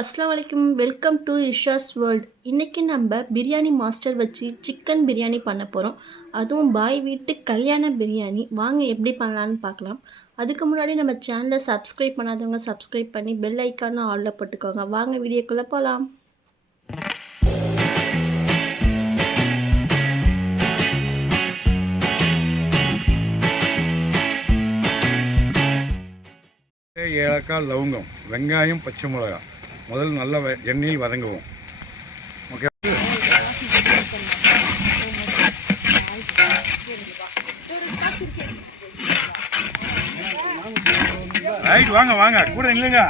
அஸ்ஸலாமு அலைக்கும். Welcome to Isha's world. இன்றைக்கி நம்ம பிரியாணி மாஸ்டர் வச்சு சிக்கன் பிரியாணி பண்ண போகிறோம். அதுவும் பாய் வீட்டு கல்யாண பிரியாணி. வாங்க எப்படி பண்ணலான்னு பார்க்கலாம். அதுக்கு முன்னாடி நம்ம சேனலை சப்ஸ்கிரைப் பண்ணாதவங்க சப்ஸ்கிரைப் பண்ணி பெல் ஐக்கான ஆலில் போட்டுக்கோங்க. வாங்க வீடியோக்குள்ளே போகலாம். ஏலக்காய், லவங்கம், வெங்காயம், பச்சை மிளகா முதல்ல நல்லா எண்ணெயில் வதங்குவோம். Okay, right. வாங்க வாங்க கூட இல்லைங்க.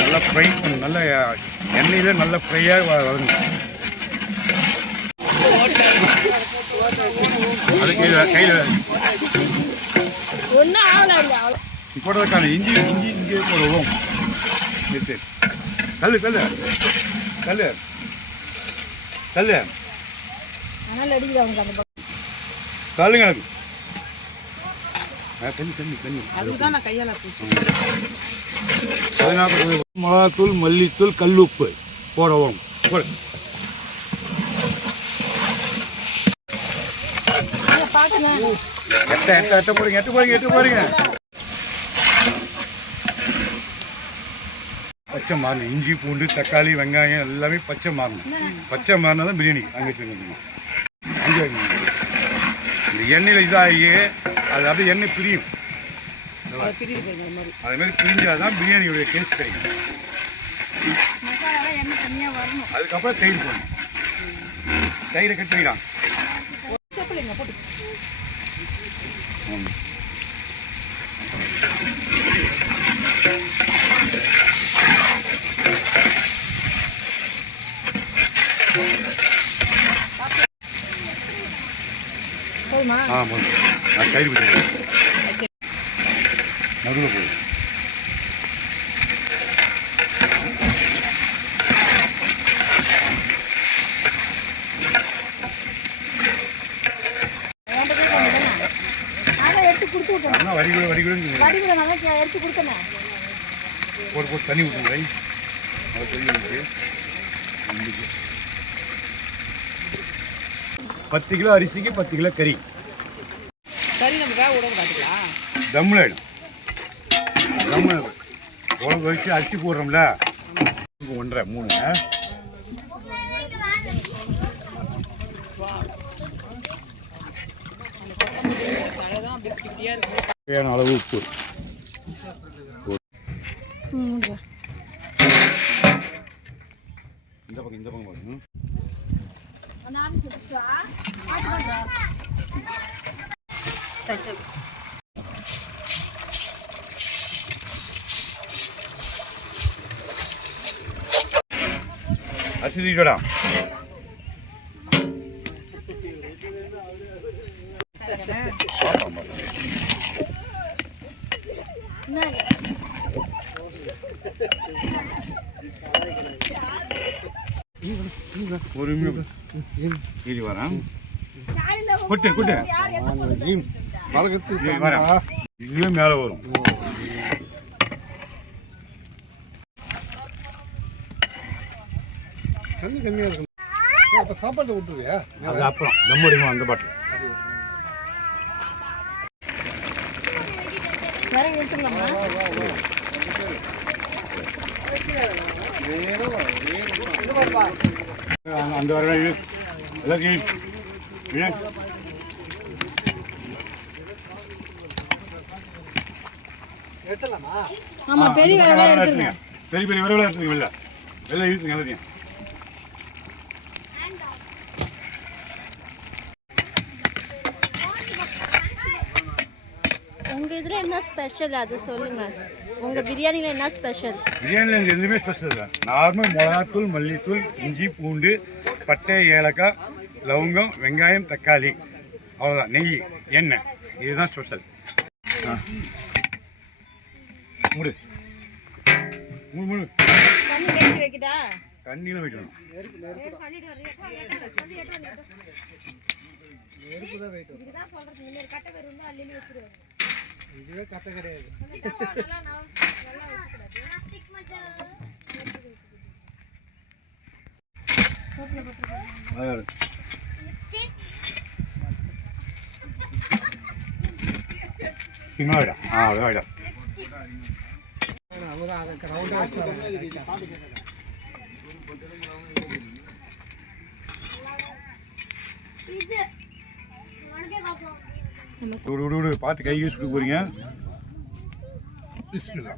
நல்லா ஃப்ரை பண்ணும். நல்ல எண்ணெயில நல்ல ஃப்ரையாக வதங்கும். அது கையில் போடுறதுக்கான இஞ்சி போடுவோம். கல் கல் கல் கல் கல்லுங்க. மிளகாத்தூள், மல்லித்தூள், கல்லுப்பு போடுவோம். எட்ட போடுங்க. பச்சை மாறணும். இஞ்சி, பூண்டு, தக்காளி, வெங்காயம் எல்லாமே பச்சை மாறணும். பச்சை மாறினா தான் பிரியாணி அங்கே வச்சுக்கணும். அங்கே இந்த எண்ணெயில் இதாகி அது அப்படியே எண்ணெய் பிரியும். அது மாதிரி பிரிஞ்சாதான் பிரியாணியோடைய டேஸ்ட் கிடைக்கும். அதுக்கப்புறம் தயிர் போடணும். தயிரை கட்டிக்கலாம். தயிர் விட்டு நடுவில் போய் போட்டு தண்ணி ஊற்றுங்க. 10 கிலோ அரிசிக்கு 10 கிலோ கறி. தம்மில் ஆகிடும். தம்மில் உழவு வச்சு அரிசி போடுறோம்ல. 1.5 3 தேவையான அளவு உப்பு. இந்த பக்கம் பாருங்க. அரிசி தூக்கிடா. இதுல மேல வரும். தண்ணி கம்மியா இருக்கும். சாப்பாடு விட்டுருவியா? அது அப்புறம் நம்முடைய அந்த பாட்டில் அந்த வர பெரிய பெரிய வரவெல்லாம் எடுத்துங்க. வெள்ளை இழுத்துங்க எல்லாத்தையும். உங்கள் இதில் என்ன ஸ்பெஷல் அது சொல்லுங்கள். உங்கள் பிரியாணியில் என்ன ஸ்பெஷல்? பிரியாணியில் எதுவுமே ஸ்பெஷல் இல்லை. நார்மல் மிளகாத்தூள், மல்லித்தூள், இஞ்சி, பூண்டு, பட்டை, ஏலக்காய், லவங்கம், வெங்காயம், தக்காளி, அவ்வளோதான். நெய், எண்ணெய், இதுதான் ஸ்பெஷல். மூடு மூடு. தண்ணியில் வைக்கணும். இதுவே கத்த கிடையாது. பின்னாடிடா வேடா அவ்வளோதான் அதை ரவுண்டே வச்சுக்கலாம். விடு பார்த்து கை யூஸ் போறீங்க. பிஸ்மில்லா.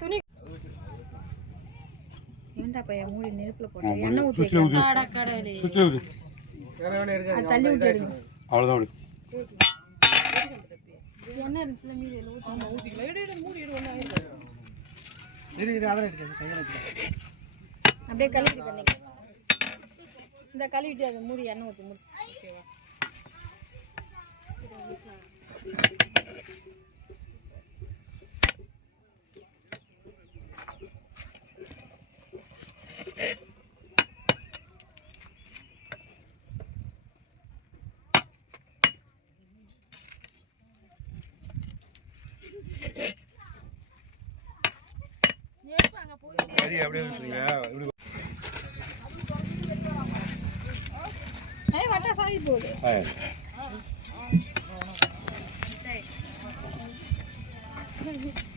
துணி ஏன்டா பையன் மூடி நெருப்புல போட்டு ஆ, எண்ணெய் ஊத்தி சுவிட்ச்ல ஊத்து. வைக்க கடவுளே சுற்றி விடு. வேற வேணா இருக்காது. தள்ளி விட்டு அவ்வளோதான் விடு. எண்ணெய் இருந்துச்சுல மீதி எல்லாம் ஊத்தி ஊத்திக்கலாம் எடு மூடி எடு ஒண்ணா இரு அதெல்லாம் இருக்காது. கையில வச்சுக்கலாம். அப்படியே கழுவிட்டு பண்ணிக்க இந்த கழுவிட்டு அதை மூடி எண்ணெய் ஊத்தி மூடி ஓகேவா சரி அப்படியே வச்சுருங்க. வட்டா சாரி போகுது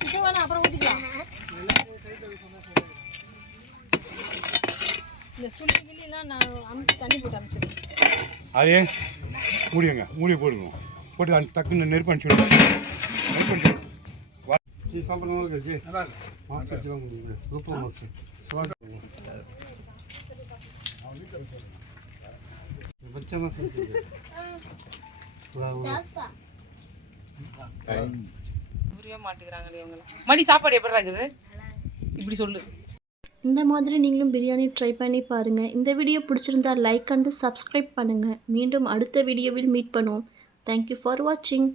இப்போ வேணா அப்புறம் ஊத்திக்கலாம் இந்த சுள்ளி கிள்ளிலாம் நான் அமுத்தி தண்ணி போட்டு அனுப்பிச்சிடுவேன். அதே மூடிங்க மூடி போடுங்க. போட்டு அந்த டக்குன்னு நெருப்பு அனுப்பிச்சுடுங்க. நெருப்பு அனுப்பிச்சுடுங்க. சாப்பிடணும் இருக்கு. மாஸ்டர் வச்சு வாங்க. Super master. சுவாக. பச்சை மாஸ்டர். புரிய மாட்டேங்கிறாங்களே இவங்களாம். மணி சாப்பாடு எப்படி இருக்குது இப்படி சொல்லு. இந்த மாதிரி நீங்களும் பிரியாணி ட்ரை பண்ணி பாருங்கள். இந்த வீடியோ பிடிச்சிருந்தா லைக் அண்டு சப்ஸ்கிரைப் பண்ணுங்கள். மீண்டும் அடுத்த வீடியோவில் மீட் பண்ணுவோம். தேங்க்யூ ஃபார் வாட்சிங்.